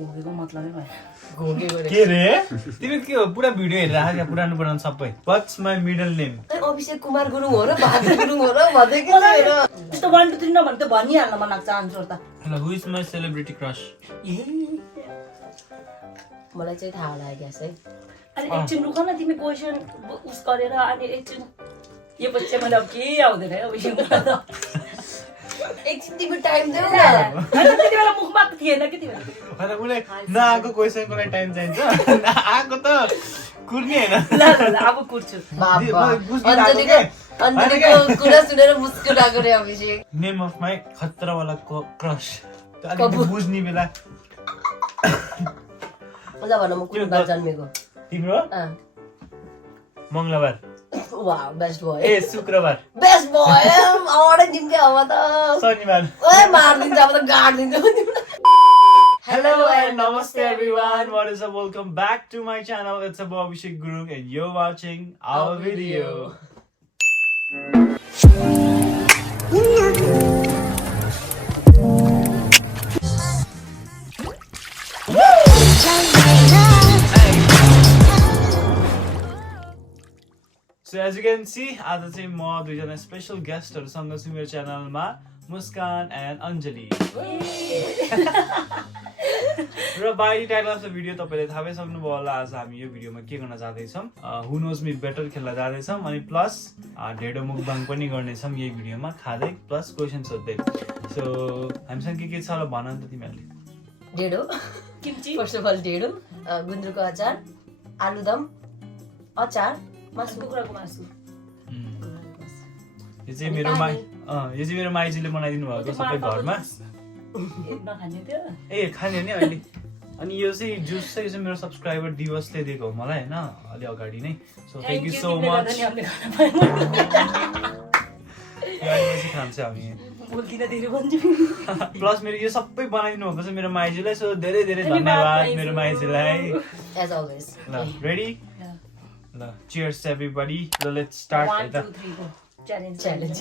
घोकेको मतलबै भएन घोकेको के रे तिमी के हो पुरा भिडियो हेरेर आएको पुरानो पुरानो सबै what's my middle name Abhishek Kumar Gurung हो र बहादुर गुरुङ हो र भन्दै के हेर त्यस्तो 1 2 3 नभने त भनिहाल्न मन लाग्छ आन्सर त hello who is my celebrity crush मलाई चाहिँ थाहा लाग्यो है अनि एकछिन रुक न तिमी क्वेसन उस गरेर अनि एकछिन यो पछि चाहिँ मैले अब के आउँदैन है अभिषेकमा त एकछिन तिमी टाइम देऊ न त्यति बेला मुखमा थिएन कि तिमी होइन उसले नआएको क्वेसनको लागि टाइम चाहिन्छ आएको त कुर्ने होइन ल अब कुर्छु अञ्जलीको कुरा सुनेर मुस्कुराएको रे अभिषेक नेम अफ माई खतरावाला क्रश अलिकति बुझ्ने बेला ल भन म कुन बार जन्मेको तिम्रो मङ्गलबार वाह बेस्ट बॉय ए शुक्रबार बेस्ट बॉय अवार्ड दिम के अब त शनिबार ओए मार दिन्छ अब त गाड दिन्छ Hello and namaste everyone. What is up? Welcome back to my channel. It's about Abishek Gurung and you're watching our video. So as you can see, आज चाहिँ म दुईजना स्पेशल गेस्टहरुसँग छु मेरो च्यानलमा Muskan and Anjali. र by title of the video तपाईले थाहा पाइसक्नुभयो होला आज हामी यो भिडियोमा के गर्न जाँदैछौँ हु नोज मी बेटर खेल्न जाँदैछौँ अनि प्लस ढेडो मुकबाङ पनि गर्नेछौँ यही भिडियोमा खाँदै प्लस क्वेसन सोध्दै सो हामीसँग के छ ल भन नि त तिमीहरूले ढेडो किम्ची फर्स्ट अफ अल ढेडो गुन्द्रुकको अचार आलुदम अचार मासु कुखुराको मासु यो चाहिँ मेरो माइजूले बनाइदिनु भएको सबै घरमा नखाने त्यो ए खाने नि अहिले अनि यो चाहिँ जुस चाहिँ मेरो सब्सक्राइबर दिवसले दिएको हो मलाई हैन अलि अगाडि नै so thank you so much यो खान्छ हामी बोल्दिन धेरै भन्छु प्लस मेरो यो सबै बनाइदिनु भएको छ मेरो माइजूलाई सो धेरै धेरै धन्यवाद मेरो माइजूलाई एज अलवेज ल रेडी ल चियर्स एभ्रीबडी ल let's start 1 2 3 go challenge challenge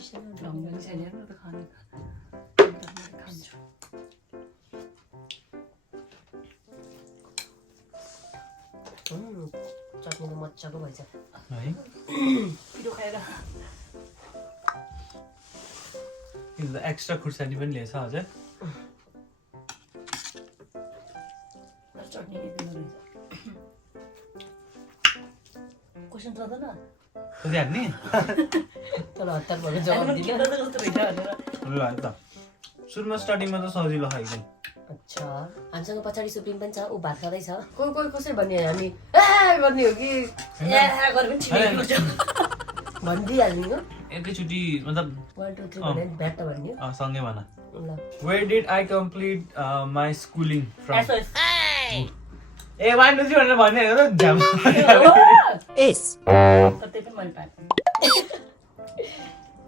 chutney त मजाको भएछ है पिरो खाएर यो एक्स्ट्रा खुर्सानी पनि लिएछ हजुर चटनी दिनु रहेछ क्वेशन सोध्दैन सोधिहाल नि तर हतार भएको जवाब दिनु ल त सुरुमा स्टार्टिङमा त सजिलो खाइदिउँ अच्छा हामीसँग पछाडि सुप्रिम पनि छ ऊ भात खाँदैछ कोही कोही कसरी भन्ने हामी ए गर्ने हो कि भनिदिइहाल्ने हो एकैचोटि मतलब 1 2 3 भने भ्याट भन्ने हो सँगै भन ल where did I complete my schooling from SOS A 1 2 3 भनेर भन्ने हो त झ्याम एस कतै पनि मैले पाएँ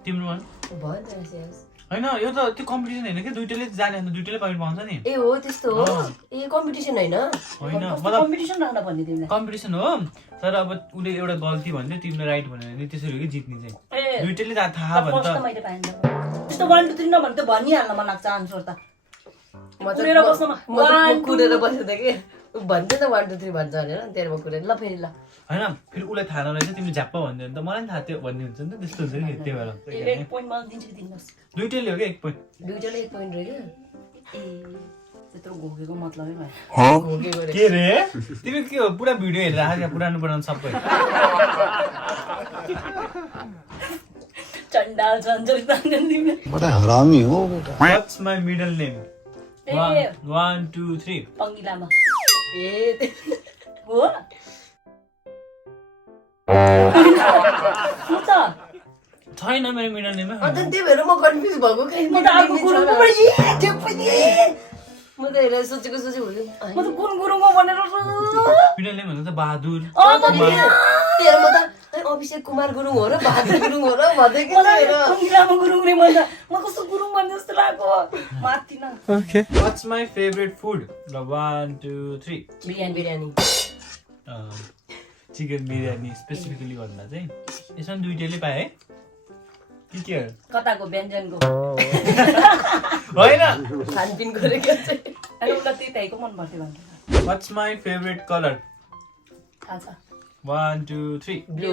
तिम्रो भन भयो त एस हैन यो त त्यो कम्पिटिसन हैन के दुईटैले जाने अन्त दुईटैले पॉइन्ट पाउँछ नि ए हो त्यस्तो हो ए कम्पिटिसन हैन हैन मतलब कम्पिटिसन राख्न भन्ने तिमीलाई कम्पिटिसन हो तर अब उले एउटा गल्ती भन्दै तिमीले राइट भन्यो भने त्यसरी हो कि जित्ने चाहिँ दुईटैले थाहा भन्छ फर्स्ट मैले पाएँ त्यस्तो 1 2 3 नभने त भनिहाल्न मन लाग्छ आन्सर त कुरेर बस्नमा म कुरेर बसेँ त के भन्छ त 1 2 3 भन्छ भनेर तेरो म कुरेर ल फेरि ल हैन फेरि उलाई थाहा नरहेछ तिमीले झ्याप्प भन्दियो भने त मलाई पनि थाहा थियो भन्ने हुन्छ नि त त्यस्तो हुन्छ नि त्यही भएर एक पोइन्ट मलाई दिन्छु कि दिनुहोस् दुईटैले हो कि एक पोइन्ट दुईटैले 1 पोइन्ट रह्यो ए त्यत्रो घोकेको मतलबै भएन घोकेको रे के रे तिमी के हो पुरा भिडियो हेरेर आएको पुरानो पुरानो सबै चण्डाल चञ्चल तान्दैन तिमीले बड़ा हरामी हो बेटा व्हाट्स माई मिडल नेम 1 2 3 पंगिलामा ए हो छैन मेरो मिडल नेम अन्त त्यही भएर म कन्फ्युज भएको के म त अर्को गुरुङ म त हेरेर सोचेको हुँदैन म त कुन गुरुङ हो भनेर मिडल नेम भन्दा त बहादुर तेरो म त अभिषेक कुमार गुरुङ हो र बहादुर गुरुङ हो र भन्दै के पंगिलामा गुरुङ रे म कस्तो गुरुङ भन्ने जस्तो लाग्यो माथिन okay what's my favourite food ल 1 2 3 बिरयानी चिकन बिरयानी स्पेसिफिकली भन्दा चाहिँ यसमा दुईटैले पाए है के कताको व्यञ्जनको होइन खानपिन गरेको चाहिँ अनि उसलाई त्यही त्यहीको मन पर्थ्यो भन्नु What's my favorite color? थाहा छ 1 2 3 ब्लू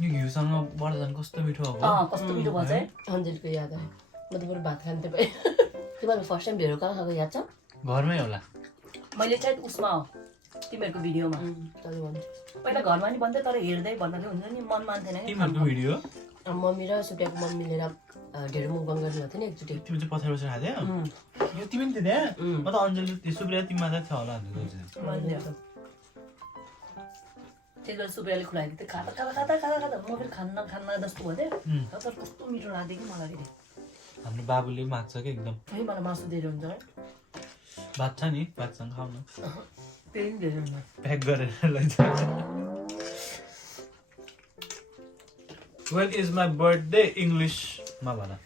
यो घिउसँग बर्दन कस्तो मिठो भएको कस्तो मिठो भयो चाहिँ अञ्जलीको याद आयो म त बरु भात खान्थेँ पाएँ तिमीहरू फर्स्ट टाइम भेटेर कहाँ खाएको याद छ घरमै होला मैले चाहिँ उसमा हो तिमीहरूको भिडियोमा तँले भन्छु पहिला घरमा नि भन्थ्यो तर हेर्दै भन्नाले हुन्छ नि मन मान्थेन नि तिमीहरूको भिडियो मम्मी र सुप्रियाको मम्मी मिलेर ढेँडो मुकबाङ गर्नुभएको थियो नि एकचोटि तिमी चाहिँ पछाडि बसेर खाथ्यौ यो तिमी पनि थियो त्यहाँ म त अञ्जली सुप्रिया तिमी मात्रै छ होला भनेर सोचेँ त्यही गरेर सुप्रियाले खुलाएको थियो खाता खाता खाता खाता खाता म फेरि खान्न जस्तो भयो तर कस्तो मिठो लाग्थ्यो कि मलाई फेरि हाम्रो बाबुले पनि माग्छ कि एकदम है मलाई मासु धेरै हुन्छ है भात छ नि भातसँग खाऊ न त्यही पनि धेरै हुन्छ प्याक गरेर लैजान्छ When is my birthday? English मा भन है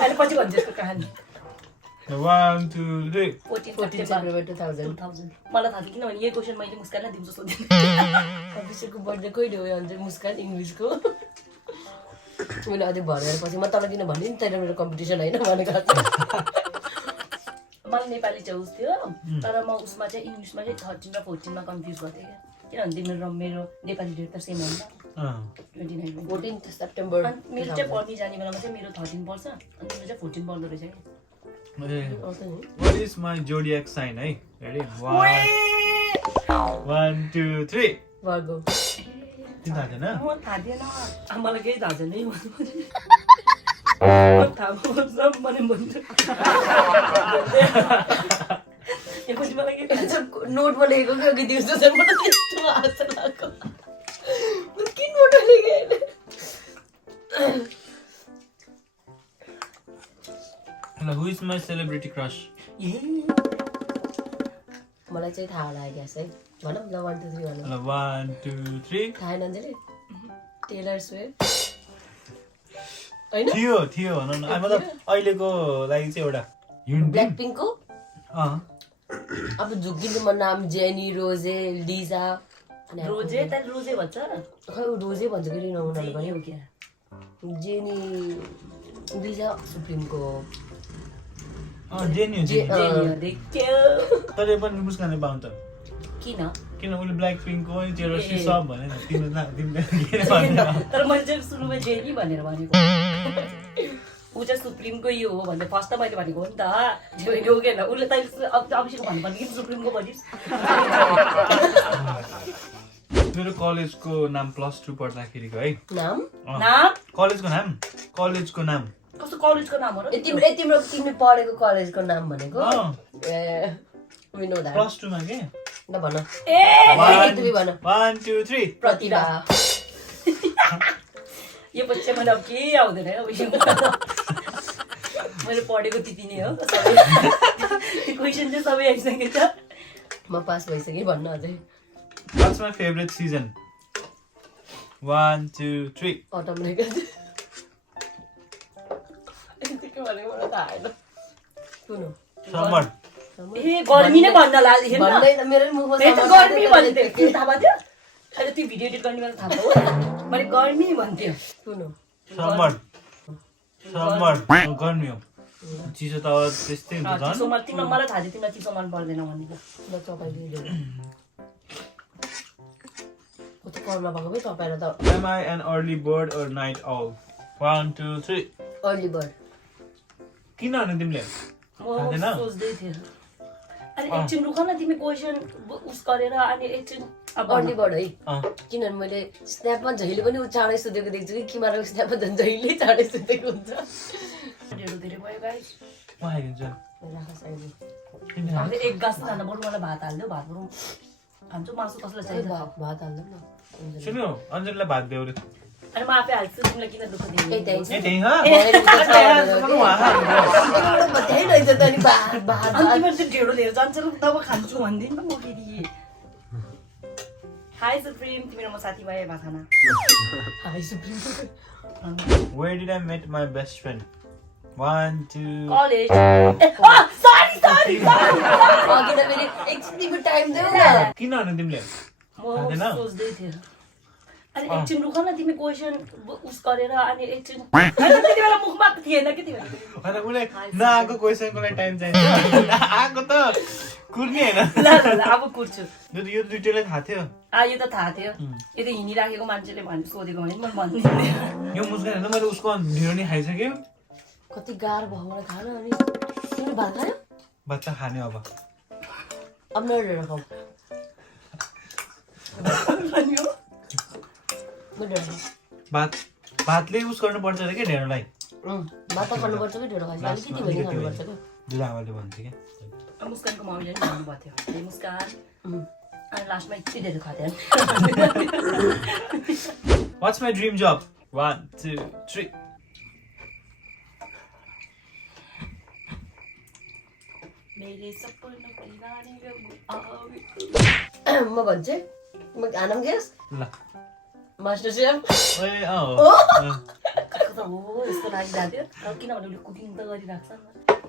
अहिले पछि भन्छ यसको कहानी 1 2 3 14 September 2000 मलाई थाहा थियो किनभने यही क्वेसन मैले मुस्कानलाई दिउँसो सोधेँ अभिषेकको बर्थडे कहिले हो अन्त मुस्कान इङ्ग्लिसको मैले अझै भरेर पछि म तल किन भने नि तैँले मेरो कम्पिटिसन होइन भनेको मलाई नेपाली चाहिँ उस थियो तर म उसमा चाहिँ इङ्ग्लिसमा चाहिँ 13 र 14 मा कन्फ्युज गर्थेँ क्या किनभने तिम्रो र मेरो नेपाली डेट त सेम हो नि त 29 14 सेप्टेम्बर मेरो चाहिँ पढ्ने जाने बेलामा चाहिँ मेरो 13 पर्छ अनि तिम्रो चाहिँ 14 पर्दो रहेछ कि What is my zodiac sign है ready 1 2 3 वर्गो तिमी थाहा छैन म थाहा थिएन मलाई केही थाहा छैन थाहा सब मैले भन्छु एकपछि मलाई केही थाहा छैन नोटमा लेखेको कि अघि दिउँसो चाहिँ मलाई त्यस्तो आशा लाग्यो किन note लेखेँ Hello, who is my celebrity crush? मलाई चाहिँ थाहा होला ग्यास है भनौँ ल 1 2 3 भनौँ Hello, 1 2 3 थाहा छैन अञ्जली टेलर स्विफ्ट होइन थियो भनौँ न मतलब अहिलेको लागि चाहिँ एउटा ब्ल्याक पिङ्कको अँ अब झुक्किनु मन नाम जेनी रोजे लिजा रोजे त रोजे भन्छ खै रोजे भन्छ कि उनीहरूले पनि हो क्या जेनी लिजा सुप्रिमको जेनी हो तर पनि मुस्कानले पाउँछ किन उसले ब्ल्याक पिङ्कको टेलर स्विफ्ट सब भने तिम्रो तर मैले चाहिँ सुरुमा जेनी भनेर भनेको ऊ चाहिँ सुप्रिमको यो हो भन्दा फर्स्ट त मैले भनेको हो नि त जेनी हो कि उसले त अभिषेक भन्नुपर्ने कि सुप्रिमको भनिस् मेरो कलेजको नाम +2 पढ्दाखेरिको है नाम कलेजको नाम कस्तो कलेजको नाम हो र तिमीले पढेको कलेजको नाम भनेको ए विनोद +2 मा के ल भन ए तिमी भन 1 2 3 प्रतिभा यो पछि मैले अब केही आउँदैन है मैले पढेको त्यति नै हो क्वेसन चाहिँ सबै आइसकेको छ म पास भइसकेँ भन्न अझै What's my favorite season? 1 2 3 autumn रहेको के भनेको मलाई थाहा होइन कुन हो Summer. ए गर्मी नै भन्न लाग्यो भन्दैन मेरो मुखमा गर्मी भन्थ्यो के थाहा भयो अहिले त्यो भिडियो एडिट गर्ने बेला थाहा भयो मैले गर्मी भन्थ्यो कुन हो Summer. गर्मी हो चिसो त त्यस्तै हुन्छ झन् चिसो मन तिम्रो मलाई थाहा थियो तिमीलाई चिसो मन पर्दैन भनेको ल चपाइदियो कति कर्मा भएको भए चपाएर त Am I an early bird or night owl? 1 2 3 early bird किन भने तिमीले म सोच्दै थिएँ अनि एकछिन रुक न तिमी क्वेसन उस गरेर अनि एकछिन अर्ली बर्ड है किनभने मैले स्न्यापमा जहिले पनि ऊ चाँडै सुतेको देख्छु कि किमाराको स्न्यापमा झन् जहिले चाँडै सुतेको हुन्छ ढेँडो धेरै भयो गाइस म खाइदिन्छु हामीले एक गाँस खाँदा बरु मलाई भात हाल्दियो भात बरु खान्छु मासु कसलाई चाहिन्छ भात हाल्नु न सुन्नु अञ्जलीलाई भात देऊ अनि म आफै हाल्छु तिमीलाई किन दुःख दिनु तिमीहरू चाहिँ ढेँडो लिएर जान्छ र तब खान्छु भन्दिनँ न म फेरि हाई सुप्रिम तिम्रो म साथीभाइ भात खाना high supreme Where did I meet my best friend? 1 2 college sorry अघि त फेरि एकछिन तिम्रो टाइम देऊ न किन भने तिमीले म सोच्दै थिएँ अनि एकछिन रुक न तिमी क्वेसन उस गरेर अनि एकछिन त्यति बेला मुखमा थिएन कि तिमी होइन उसलाई नआएको क्वेसनको लागि टाइम चाहिन्छ आएको त कुर्ने होइन ल अब कुर्छु यो दुइटैलाई थाहा थियो यो त थाहा थियो यो त हिँडिराखेको मान्छेले सोधेको भने मैले भन्दिनँ यो मुस्कान होइन मैले उसको ढिँडो नि खाइसक्यो कति गाह्रो भयो मलाई खान अनि तिमीले भात खायो बच्चा खाने अब मेरो ढेँडो खाऊ भातले युज गर्नुपर्छ अरे के ढेँडोलाई भात त खानुपर्छ कि ढेँडो खाइस अलिकति भए खानुपर्छ कि दुधामाले भन्छ क्या मुस्कानको मम्मीले पनि भन्नुभएको थियो ए मुस्कान अनि लास्टमा यति ढेँडो खाँदै वाट्स माई ड्रिम जब 1 2 3 मेरे सपनों की रानी म भन्छु म खाना पनि गेस ल मास्टर सेफ ओए हो यस्तो लागिरहेको थियो तर किनभने उसले कुकिङ त गरिरहेको छ नि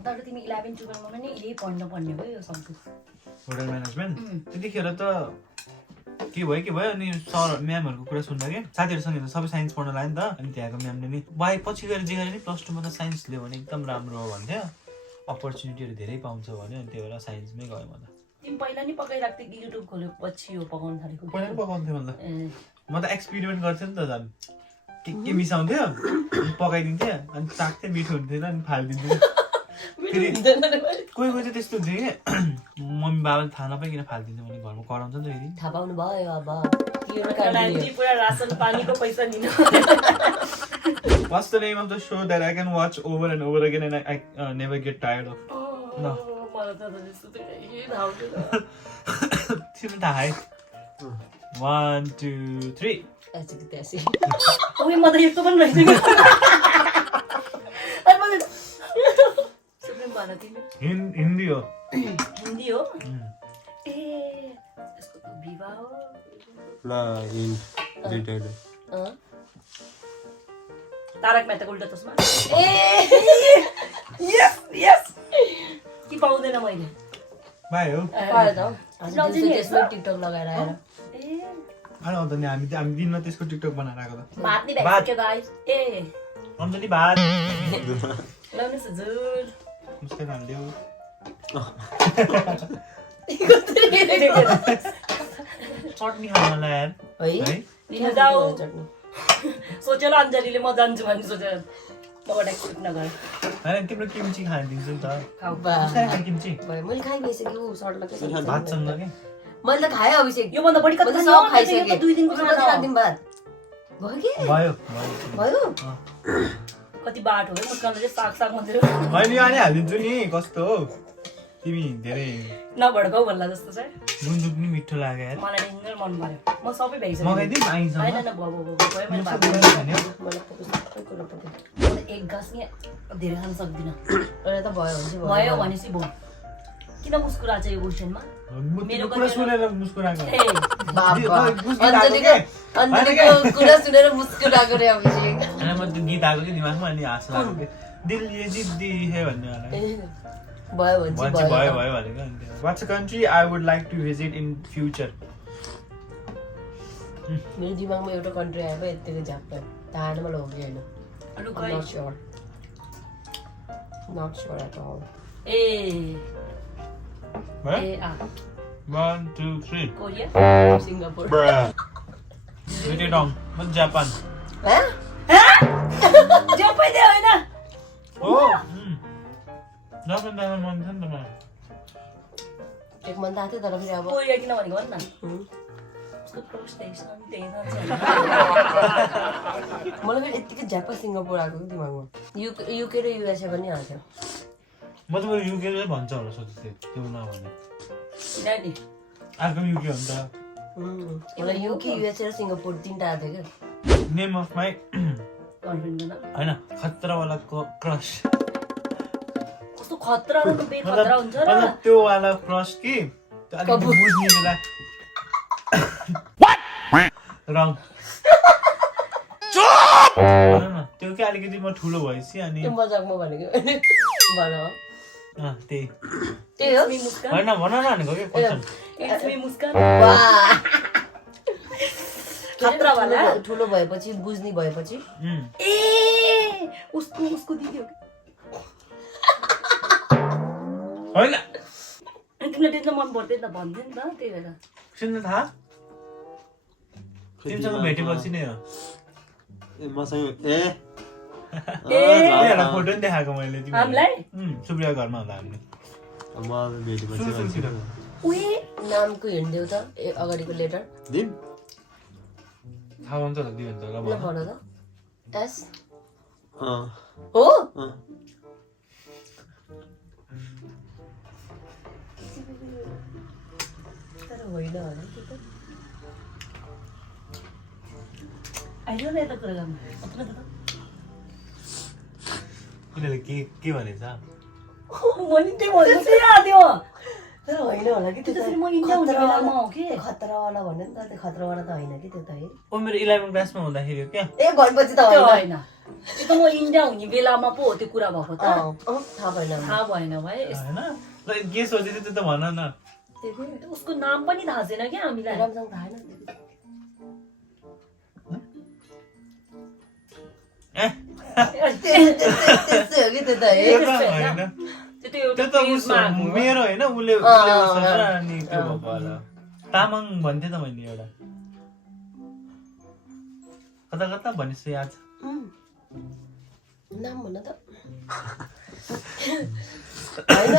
तर तिमी 11 12 मा पनि यही पढ्न पर्ने भयो यो सब्जेक्ट होटल म्यानेजमेन्ट त्यतिखेर त के भयो अनि सर म्यामहरूको कुरा सुन्दा के साथीहरूसँग त सबै साइन्स पढ्न लाग्यो नि त अनि त्यहाँको म्यामले नि वाइ पछि गएर जे गरे नि +2 मा त साइन्स लियो भने एकदम राम्रो हो भन्थ्यो अपर्च्युनिटीहरू धेरै पाउँछ भने अनि त्यही भएर साइन्समै गयो म त तिमी पहिला नि पकाइराख्थ्यो कि युट्युब खोल्यो पछि हो पकाउन थालेको पहिला नि पकाउँथ्यो भन्दा म त एक्सपेरिमेन्ट गर्थेँ नि त झन् के मिसाउँथ्यो अनि पकाइदिन्थ्यो अनि चाख्थ्यो मिठो हुन्थेन अनि फालिदिन्थ्यो फेरि कोही चाहिँ त्यस्तो हुन्थ्यो कि मम्मी बाबाले थाहा नपाइकन फालिदिन्थ्यो भने घरमा कराउँछ नि त फेरि थाहा पाउनु भयो अब पुरा रासन पानीको पैसा लिनु What's the name of the show that I can watch over and over again and I never get tired of? No. तिमीलाई थाहा है 1 2 3 ओइ म त यस्तो पनि रहेछ सुप्रिम भन तिमी हिन्दी हो हिन्दी हो ए यसको त विवाह हो ल हिन्द दुईटैले तारक मेहताको उल्टा चस्मा ए यस यस कि पाउँदैन मैले भाइ हो टिकटक लगाएर आएर अरे अन्त नि हामी दिनमा त्यसको टिकटक बनाएर आएको त भात नि भइसक्यो गाइस ए अञ्जली भात लाउनुस् हजुर मुस्कान हालिदेऊ चटनी खानु यार है लिन जाऊ सोचेर अञ्जलीले म जान्छु भन्ने सोचेर मबाट एक्सेप्ट नगर हैन तिम्रो किम्ची खान दिन्छु नि त खाऊ मुस्कान खाने किम्ची मैले खाइसकेँ सर्टमा के भातसँग के मैले त खाएँ अभिषेक यो भन्दा बढी कति सब खाइसकेँ 2 दिनको खाना दिन बाद भयो कि भयो भयो कति बाटो हो मुस्कानले साग साग मन्दिर मैले अनि हालिदिन्छु नि कस्तो हो तिमी धेरै नभड्काउ भन्ला जस्तो छ गुन्द्रुक नि मिठो लाग्यो यार मलाई डेन्जर मन पर्यो म सबै भ्याइसकेँ मगाइदिउँ आइसँग हैन भयो मैले भात एक गाँस नि धेरै खान सक्दिनँ त भयो भयो भनेपछि भयो किन मुस्कुराएको छ यो क्वेसनमा मेरो कुरा सुनेर मुस्कुराएको अञ्जलीको कुरा सुनेर मुस्कुराएको रे अभिषेक अनि म त्यो गीत आएको कि दिमागमा अनि हाँस लाग्यो कि दिल ये जिद्दी है भन्ने वाला भयो भयो भनेको अनि what's a country I would like to visit in future मेरो दिमागमा एउटा कन्ट्री आयो यतिकै झ्याप्प टाढोमा लग्यो होइन not sure at all A 1 2 3 Korea Singapore दुईटै डङ म जापान जापान दे हैन हो जापान जान मन छ नि त मलाई एक मन थाहा थियो तर फेरि अब कोरिया किन भनेको भन् न उसको प्रोस्टेसन त्यही मलाई फेरि यत्तिकै झ्याप्प सिङ्गापुर आएको दिमागमा युके र युएसए पनि आएको थियो म त मेरो युके भन्छ होला सोच्थेँ त्यो नभने नि अर्को युके हो नि त मलाई युके युएसए र सिङ्गापुर तिनवटा आएको थियो क्या नेम अफ माई होइन खतरावाला क्रस कस्तो खतरा र बेखतरा हुन्छ र मतलब त्यो वाला क्रस कि त्यो अलिक बुझ्ने बेला रङ त्यो के अलिकति म ठुलो भएपछि अनि त्यो मजाकमा भनेको भन त्यही त्यही हो मी मुस्कान होइन भन न भनेको के क्वेसन इट्स मी मुस्कान वाह खतरा वाला ठुलो भएपछि बुझ्ने भएपछि ए उसको दिदी हो होइन तिमीलाई त्यति मन पर्दैन त भन्दै नि त त्यही भएर सुन्नु थाहा तिमीसँग भेटेपछि नै हो मसँग फोटो नि देखाएको मैले हामीलाई सुप्रिया घरमा हुँदा हामीले मलाई भेटेपछि उही नामको हिँड्देऊ त अगाडिको लेटर दिम थाहा हुन्छ होला दियो भने त ल ल भन त एस हो हो तर होइन होला के त आइज न यता कुरा गर्नु उनीहरूले के भनेछ मैले त्यही भन्नु चाहिँ आएको तर होइन होला कि त्यो त्यसरी म इन्डिया हुने बेलामा हो कि खतरावाला भन्यो नि त त्यो खतरावाला त होइन कि त्यो त है ओ मेरो 11 क्लासमा हुँदाखेरि हो क्या ए गएपछि त त्यो होइन होइन त्यो त म इन्डिया हुने बेलामा पो हो त्यो कुरा भएको त थाहा भएन थाहा भएन भाइ होइन ल के सोचेको त्यो त भन न उसको नाम पनि थाहा छैन क्या हामीलाई राम्रोसँग थाहा छैन त्यस्तै हो कि त्यो त है त्यो त होइन त्यो त उसो मेरो होइन उसले अनि त्यो भएको होला तामाङ भन्थे त मैले एउटा कता कता भनेछु याद छ नाम भन त होइन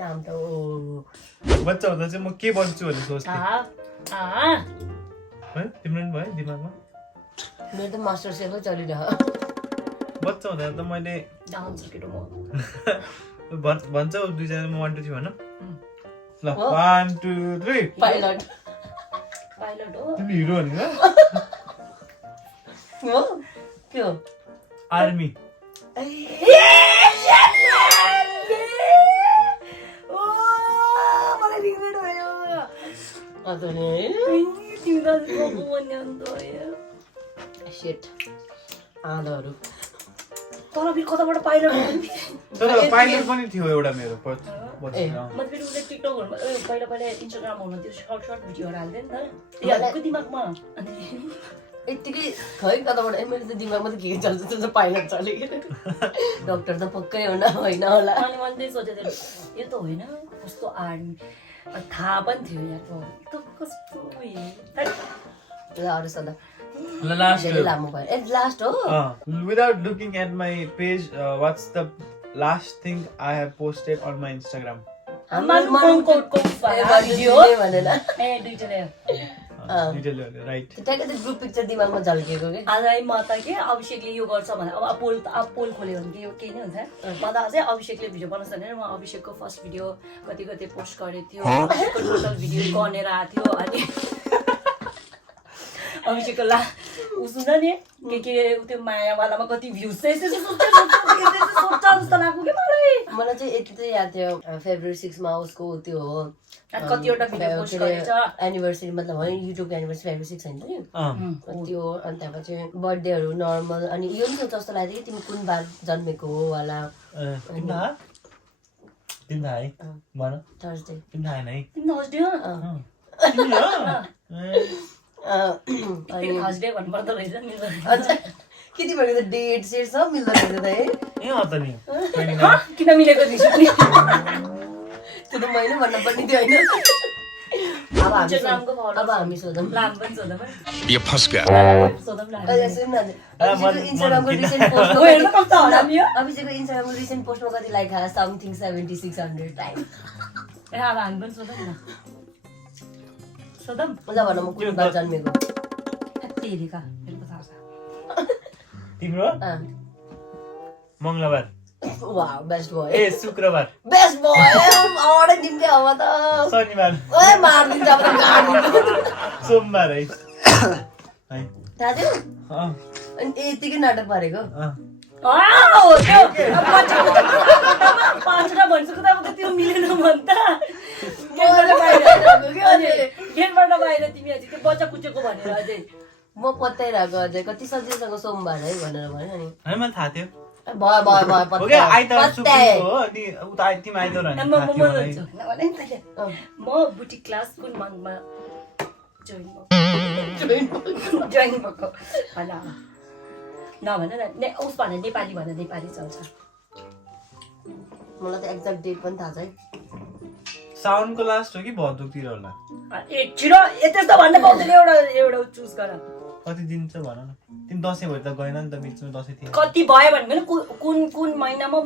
नाम त ओ बच्चा हुँदा चाहिँ म के बन्छु भनेर सोच्थेँ है तिम्रो पनि भयो दिमागमा मेरो त मास्टर सेफै चलिरह बच्चा हुँदा त मैले डान्सर केटो म भन्छ दुईजना म 1 2 3 भन ल 1 2 3 पाइलट पाइलट हो तिमी हिरो भने हो के हो आर्मी मलाई रिग्रेट भयो अतने तिमी त भन्ने अन्त शिट आधाहरू तर फेरि कताबाट पाइलट हो तर पाइलट पनि थियो एउटा मेरो पछि मैले फेरि उसले टिकटकहरूमा पहिला पहिला इन्स्टाग्रामहरूमा त्यो सर्ट भिडियोहरू हाल्थेँ नि त त्यहाँको दिमागमा अनि यत्तिकै खै कताबाट मैले त दिमागमा त के चल्छ त्यो त पाइलट चल्यो कि डक्टर त पक्कै होइन होइन होला अनि मैले त्यही सोचेको थिएँ यो त होइन कस्तो आर्मी थाहा पनि थियो यहाँको त कस्तो उयो ल अरू सदा ल लास्ट धेरै लामो भयो ए लास्ट हो without looking at my page what's the last thing I have posted on my Instagram video भनेर ए दुईजना राइट ठ्याक्कै त्यो ग्रुप पिक्चर दिमागमा झल्किएको कि आजलाई म त के अभिषेकले यो गर्छ भने अब पोल खोल्यो भने के यो केही नै हुन्छ म त अझै अभिषेकले भिडियो बनाउँछ भनेर म अभिषेकको फर्स्ट भिडियो कति कति पोस्ट गरेको थियो अभिषेकको टोटल भिडियो गनेर आएको थियो अनि अभिषेकको सुन्छ नि के त्यो मायावालामा कति भ्युज छ यस्तो सोच्छ जस्तो लाग्यो कि मलाई चाहिँ यति चाहिँ याद थियो फेब्रुअरी 6 मा उसको त्यो हो कतिवटा भिडियो पोस्ट गरेछ एनिभर्सरी मतलब होइन युट्युबको एनिभर्सरी फेब्रुअरी 6 होइन नि त्यो अनि त्यहाँपछि बर्थडेहरू नर्मल अनि यो नि सोच जस्तो लाग्यो कि तिमी कुन बार जन्मेको हो वाला तिमी थाहा है भन थर्सडे तिमी थाहा है तिमी थर्सडे हो थर्सडे भन्नुपर्दो रहेछ नि के तिमीहरूको त डेट सेट सब मिल्दो रहेछ त है ए हो त नि किन मिलेको थिएछ त्यो त मैले भन्न पर्ने थियो होइन अब हामी सोधौँ लाम पनि सोधौँ ये फंस गया इन्स्टाग्रामको रिसेन्ट पोस्टमा कति लाइक समथिङ 7600 टाइम ए अब हामी पनि सोधौँ न सोधौँ ल भन म कुन बार जन्मेको तेरिका तिम्रो मङ्गलबार वाह बेस्ट भयो ए शुक्रबार बेस्ट भयो अवार्ड दिन्थे अब त शनिबार ओए मार्दिन्छ अब सोमबार है थाहा थियो अनि यतिकै नाटक पारेको पाँचवटा भनिसक्यो त अब त त्यो मिलेन भन् त गेटबाट बाहिर तिमी अझै त्यो बच्चा कुचेको भनेर अझै म पत्याइरहेको अझै कति सजिलोसँग सोमबार है भनेर भन्यो नि है मलाई थाहा थियो भयो भयो भयो हो क्या आइतबार पत्याए सुक्रिमको हो अनि उता तिमी आइतबार म बुटिक क्लास कुन मङ्गमा जोइन भएको भन नभन न उस भन नेपाली भन नेपाली चल्छ मलाई त एक्ज्याक्ट डेट पनि थाहा छ है साउनको लास्ट हो कि भदौतिर होला ए छिटो त्यस्तो भन्ने पाउँदैन एउटा चुज गर कति दिन छ भन न तिमी दसैँ भरि त गएन नि त बिचमा दसैँ थियो कति भयो भने कुन महिनामा म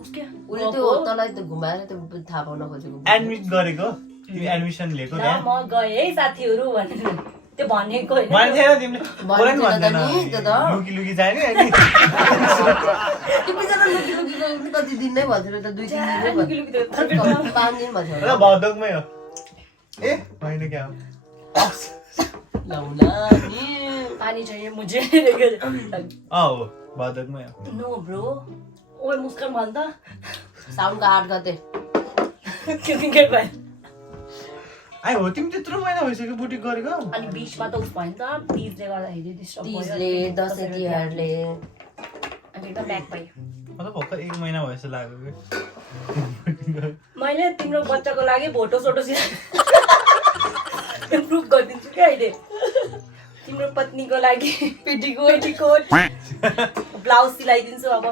उसले त्यो तँलाई त घुमाएर त्यो थाहा पाउन खोजेको एडमिट गरेको तिमी एडमिसन लिएको त्यहाँ म गएँ है साथीहरू भनेर त्यो भनेको होइन भन्थेन तिमीले बोले नि भन्दैन लुकी लुकी जाने अनि तिमी जब लुकी कति दिन नै भन्थ्यो त 2-3 दिन 5 दिन भन्थ्यो र भदौमै हो ए होइन क्या हो लाउला नि पानी चाहिए मुझे हो भदौमै हो नो ब्रो ओए मुस्कान भन त साउनको 8 गते के भयो आइ हो तिमी त्यत्रो महिना भइसक्यो बुटिक गरेको अनि बीचमा त उस भयो नि त तीजले गर्दाखेरि डिस्टर्ब भयो तीजले दसैँ तिहारले अनि एकदम ब्याक भयो मतलब भर्खर 1 महिना भएछ लाग्यो मैले तिम्रो बच्चाको लागि भोटो सोटो इम्प्रुभ गरिदिन्छु क्या अहिले तिम्रो पत्नीको लागि पेटीकोट ब्लाउज सिलाइदिन्छु अब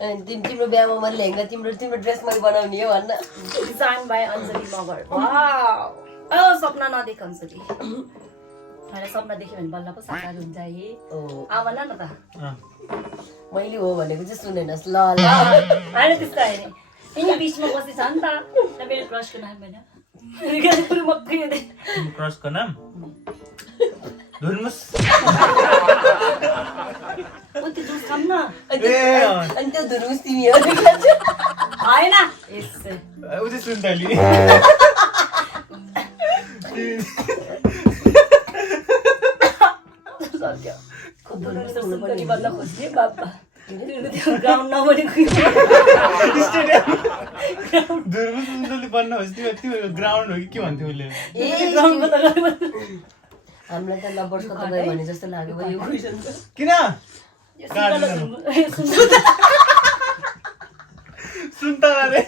तिम्रो बिहामा मैले लेहेङ्गा तिम्रो ड्रेस मैले बनाउने हो भन्न डिजाइन बाई अञ्जली मगर सपना नदेख अञ्जली मलाई सपना देख्यो भने बल्ल पो साकार हुन्छ है आवन न त मैले हो भनेको चाहिँ सुनेनस् ल ल होइन त्यस्तो होइन यिनी बिचमा बसेछ नि त मेरो क्रसको नाम होइन क्रसको नाम धुर्मुस त्यो जुस खाम न अनि त्यो धुर्मुस तिमी हो होइन उ चाहिँ सुन्तली बन्न खोज्ने बाबा ग्राउन्ड नबनेको धुर्मुस सुन्तली बन्न खोज्थ्यो तिमीहरूको ग्राउन्ड हो कि के भन्थ्यो उसले हामीलाई त लबर्सको तपाईँ भने जस्तो लाग्यो यो क्वेसन किन सुन्तला रे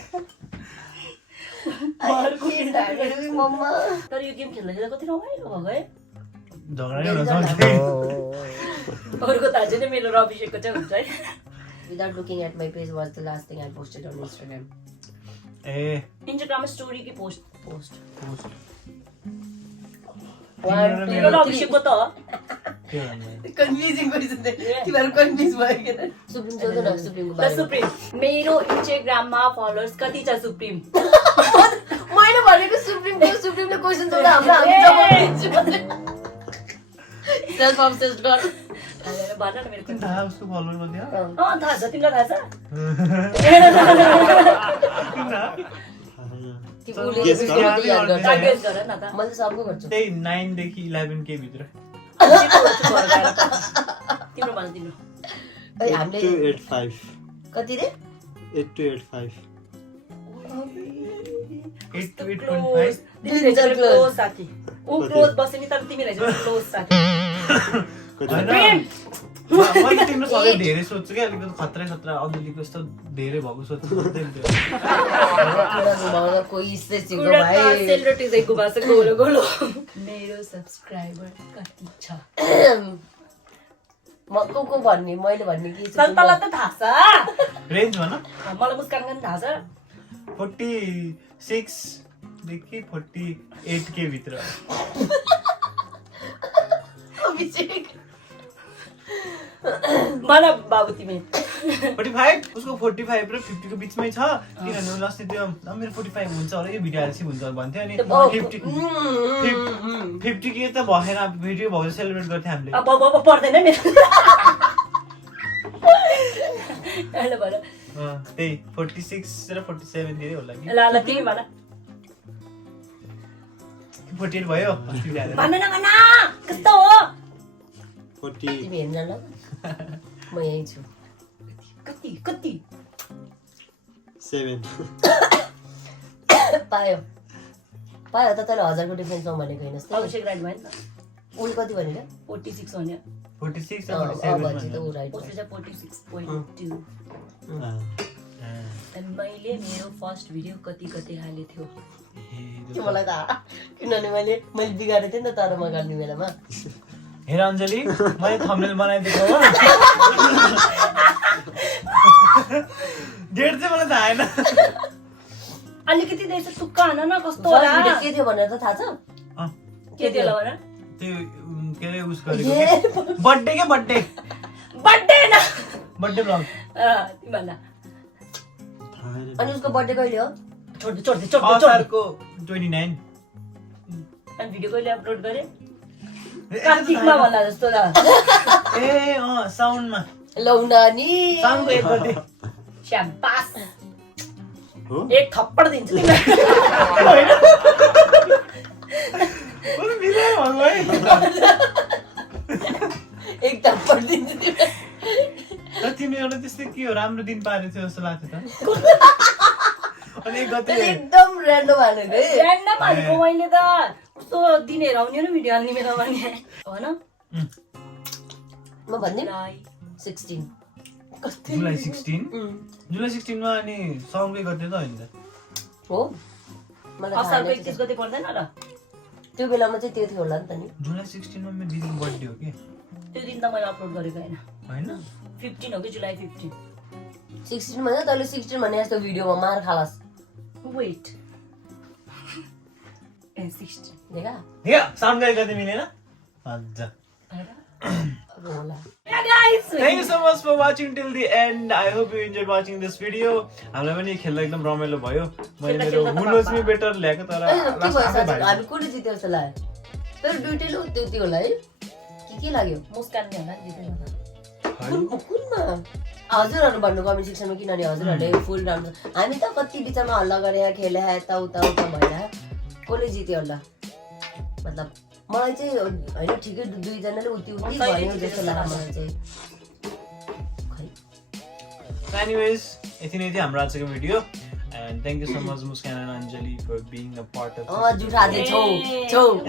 तर यो गेम खेल्दा चाहिँ कति रमाइलो भएको है झगडा हुन सक्छ अरूको थाहा छैन मेरो र अभिषेकको चाहिँ हुन्छ है Without looking at my page was the last thing I posted on Instagram. ए इन्स्टाग्राममा स्टोरी कि पोस्ट मेरो र अभिषेकको त के भन्नु कन्फ्युजिङ क्वेसन तिमीहरु कन्फ्युज भयो के त सुप्रिम सोध्नु न सुप्रिमको बारेमा सुप्रिम मेरो इन्स्टाग्राममा फलोअर्स कति छ सुप्रिम मैले भनेको सुप्रिमले क्वेसन सोध्दा हाम्रो जवाब दिन्छु सेल्फ अब्सेस्ड गर भन न मेरो तिमी थाहा उसको फलोवर कति हो थाहा छ तिमीलाई थाहा छ गेस गर न त मैले सबको गर्छु त्यही 9 देखि 11 के भित्र तिम्रो भन तिम्रो हामीले 8285 कति रे 8285 8.5 तिमी क्लोज साथी ऊ क्लोज बस्यो नि तर तिमी रहेछ क्लोज साथी मैले तिम्रो सधैँ धेरै सोध्छु क्या अलिकति खतरा अञ्जलीको यस्तो धेरै भएको सोध्छु कोही भाइ सेलिब्रिटीजको भाषा गोलो गोलो मेरो सब्स्क्राइबर कति छ म को भन्ने मैले भन्ने के छ तँलाई त थाहा छ रेन्ज भन मलाई मुस्कान पनि थाहा छ 46 देखि 48 के भित्र भन बाबु तिमी 45 उसको 45 र 50 को बिचमै छ किनभने अस्ति त्यो मेरो 45 हुन्छ होला यो भिडियो हाल्सी हुन्छ भन्थ्यो अनि 50 के त भएन भिडियो भयो सेलिब्रेट गर्थ्यौं हामीले अब पर्दैन नि अहिले भन त्यही 46 र 47 धेरै होला कि ल तिमी भन 48 भयो भन न कस्तो हो 40 तिमी हेर्न ल म यही छु कति 7 पायो त तैँले 1000 को डिफरेन्समा भनेको हैनस् त अभिषेक राइट भयो नि त उही कति भनेर 46 भन्यो 46 अब चाहिँ त ऊ राइट उसले चाहिँ 46.2 अनि मैले मेरो फर्स्ट भिडियो कति हाले थियो त्यो मलाई त किनभने मैले बिगारेको थिएँ नि त तर म गर्ने बेलामा हेर अञ्जली मैले थम्बनेल बनाइदिएको हो डेट चाहिँ मलाई थाहा छैन अलिकति रहेछ तुक्का हान न कस्तो होला भिडियो के थियो भनेर त थाहा छ के थियो होला भन त्यो के अरे उस गरेको बर्थडे के बर्थडे न बर्थडे ब्लग तिमीभन्दा अनि उसको बर्थडे कहिले हो छोड्दै असारको 29 अनि भिडियो कहिले अपलोड गरे कार्तिकमा भन्ला जस्तो ल ए साउन्डमा लौना नि साउन्डको 1 गते श्याम्पास हो एक थप्पड दिन्छु तिमीलाई ओले मिलायो भगवान एक थप्पड दिन्छु तिमीलाई र तिमी एउटा त्यस्तै के हो राम्रो दिन पारेको थियो जस्तो लाग्थ्यो त अनि 1 गते एकदम ऱ्यान्डम हालेको है ऱ्यान्डम हालेको मैले त कस्तो दिनहरू आउने र भिडियो हाल्ने मेरो भने होइन म भन्ने जुलाई 16 जुलाई 16 जुलाई 16 मा अनि साउन्डकै गते त होइन त हो मलाई थाहा असारको छैन 31 गते पर्दैन र त्यो बेलामा चाहिँ त्यो थियो होला नि त नि जुलाई 16 मा मेरो दिदीको बर्थडे हो के त्यो दिन त मैले अपलोड गरेको होइन हैन 15 हो कि जुलाई 15 16 भन्दा तैँले 16 भने जस्तो भिडियोमा मार खालास वेट ए 16 देखा या साउन्डकै गते मिलेन अझ अब होला Yeah, guys! Thank you so much for watching till the end. I hope you enjoyed watching this video. हामीलाई पनि खेल्दा एकदम रमाइलो भयो मैले मेरो Who Knows Me Better ल्याएको तर के लास्ट भयो आफै साथी भाइ हामी कुन जित्यो जस्तो लाग्यो तर दुईटैले त्यो होला है के लाग्यो मुस्कानले होला नि जित्नु कुनमा हजुरहरू भन्नु कमेन्ट सेक्सनमा किनभने हजुरहरूले फुल राम्रो हामी त कति बिचमा हल्ला गरे खेले यता उता भएर कसले जित्यो होला मतलब मलाई चाहिँ होइन ठिकै दुईजनाले उति भयो जस्तो लाग्यो मलाई चाहिँ Anyways, यति नै थियो हाम्रो आजको video and thank you so much Muskan and Anjali for being a part of this. जुठा दे छौ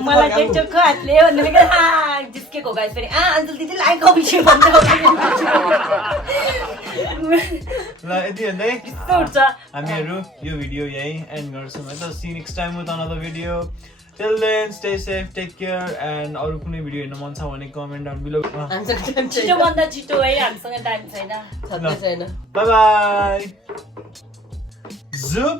मलाई चाहिँ चोखो हातले भन्ने जिस्केको गाइस फेरि अन्जल दिदी लाइक अभिषेक भन्छ ल यति भन्दै उठ्छ हामीहरू यो भिडियो यही एन्ड गर्छौँ है त see next time with another video till then stay safe take care and अरू कुनै भिडियो हेर्न मन छ भने कमेन्ट डाउन बिलो छिटो भन्दा छिटो है हामीसँग टाइम छैन छैन बाई बाई जुप